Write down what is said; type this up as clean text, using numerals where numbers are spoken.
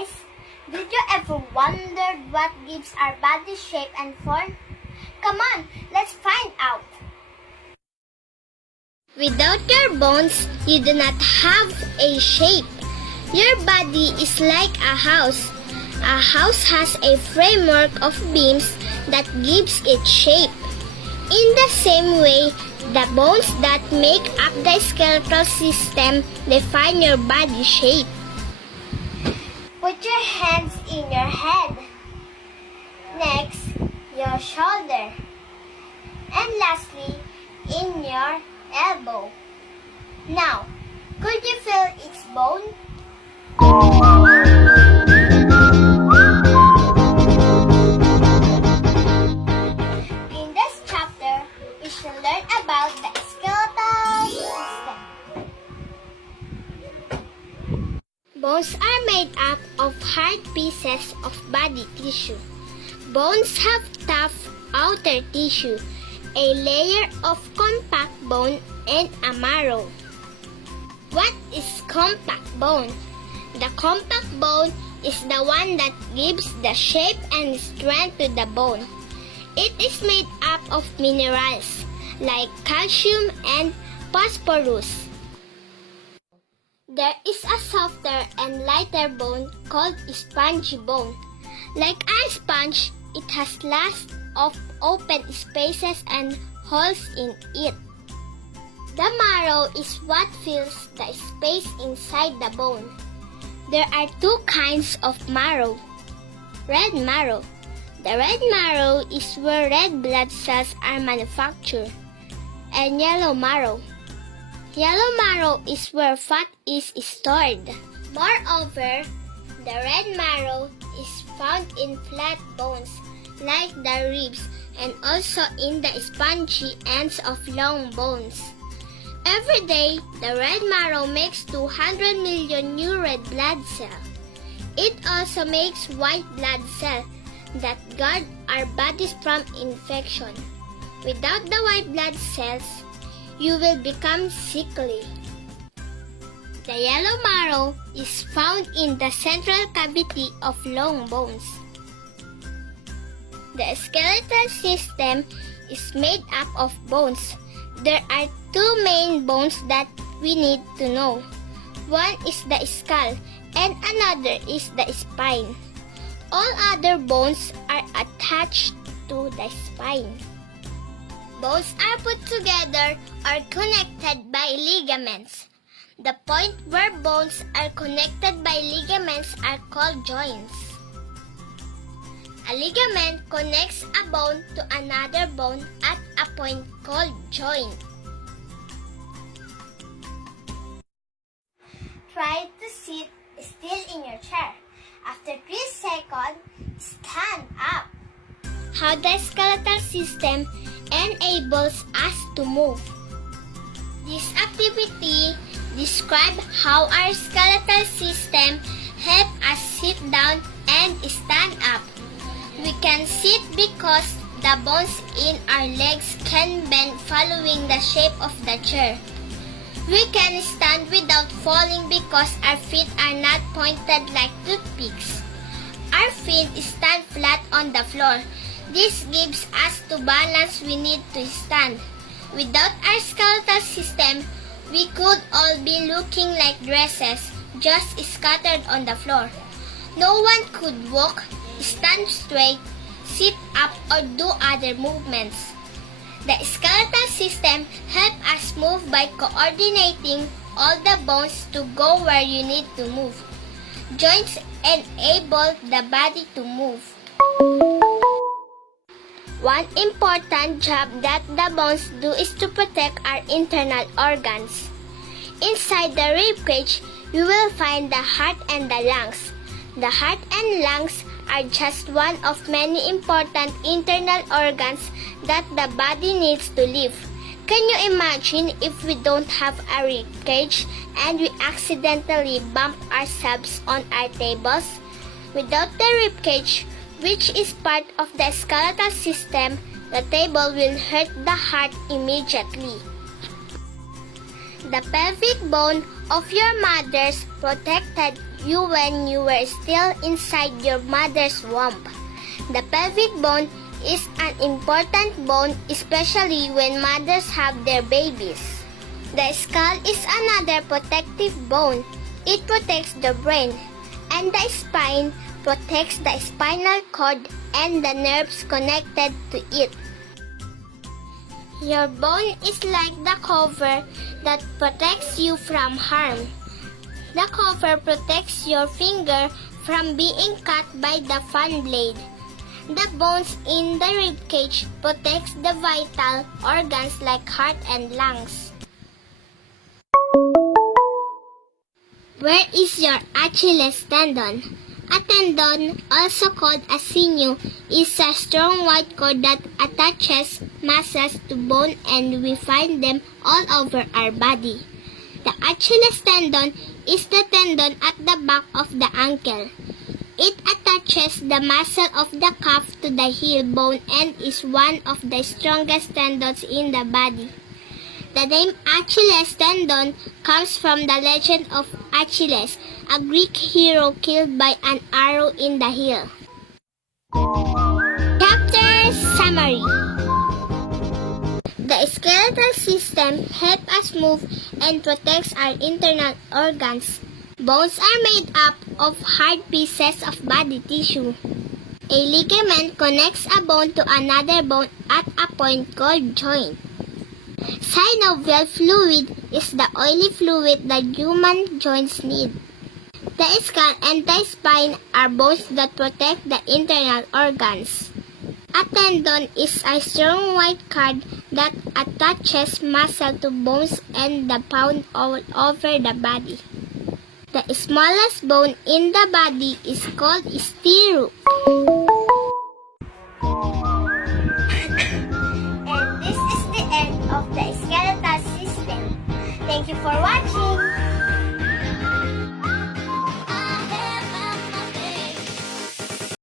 guys! Did you ever wondered what gives our body shape and form? Come on, let's find out! Without your bones, you do not have a shape. Your body is like a house. A house has a framework of beams that gives it shape. In the same way, the bones that make up the skeletal system define your body shape. Put your hands in your head. Next, your shoulder. And lastly, in your elbow. Now, could you feel its bone? In this chapter, we shall learn about the skeletal system. Bones are made up of hard pieces of body tissue. Bones have tough outer tissue, a layer of compact bone, and a marrow. What is compact bone? The compact bone is the one that gives the shape and strength to the bone. It is made up of minerals like calcium and phosphorus. There is a softer and lighter bone called spongy bone. Like a sponge, it has lots of open spaces and holes in it. The marrow is what fills the space inside the bone. There are two kinds of marrow. Red marrow. The red marrow is where red blood cells are manufactured. And yellow marrow. Yellow marrow is where fat is stored. Moreover, the red marrow is found in flat bones like the ribs and also in the spongy ends of long bones. Every day, the red marrow makes 200 million new red blood cells. It also makes white blood cells that guard our bodies from infection. Without the white blood cells, you will become sickly. The yellow marrow is found in the central cavity of long bones. The skeletal system is made up of bones. There are two main bones that we need to know. One is the skull and another is the spine. All other bones are attached to the spine. Bones are put together or connected by ligaments. The point where bones are connected by ligaments are called joints. A ligament connects a bone to another bone at a point called joint. Try to sit still in your chair. After 3 seconds, stand up. How the skeletal system enables us to move. This activity describes how our skeletal system helps us sit down and stand up. We can sit because the bones in our legs can bend following the shape of the chair. We can stand without falling because our feet are not pointed like toothpicks. Our feet stand flat on the floor. This gives us the balance we need to stand. Without our skeletal system, we could all be looking like dresses, just scattered on the floor. No one could walk, stand straight, sit up, or do other movements. The skeletal system helps us move by coordinating all the bones to go where you need to move. Joints enable the body to move. One important job that the bones do is to protect our internal organs. Inside the rib cage, you will find the heart and the lungs. The heart and lungs are just one of many important internal organs that the body needs to live. Can you imagine if we don't have a rib cage and we accidentally bump ourselves on our tables? Without the rib cage, which is part of the skeletal system, the table will hurt the heart immediately. The pelvic bone of your mothers protected you when you were still inside your mother's womb. The pelvic bone is an important bone, especially when mothers have their babies. The skull is another protective bone. It protects the brain, and the spine protects the spinal cord and the nerves connected to it. Your bone is like the cover that protects you from harm. The cover protects your finger from being cut by the fan blade. The bones in the ribcage protects the vital organs like heart and lungs. Where is your Achilles tendon? A tendon, also called a sinew, is a strong white cord that attaches muscles to bone, and we find them all over our body. The Achilles tendon is the tendon at the back of the ankle. It attaches the muscle of the calf to the heel bone and is one of the strongest tendons in the body. The name Achilles tendon comes from the legend of Achilles, a Greek hero killed by an arrow in the heel. Chapter Summary. The skeletal system helps us move and protects our internal organs. Bones are made up of hard pieces of body tissue. A ligament connects a bone to another bone at a point called joint. Synovial fluid is the oily fluid that human joints need. The skull and the spine are bones that protect the internal organs. A tendon is a strong white cord that attaches muscle to bones and the bone all over the body. The smallest bone in the body is called stirrup. And this is the end of the skeletal system. Thank you for watching.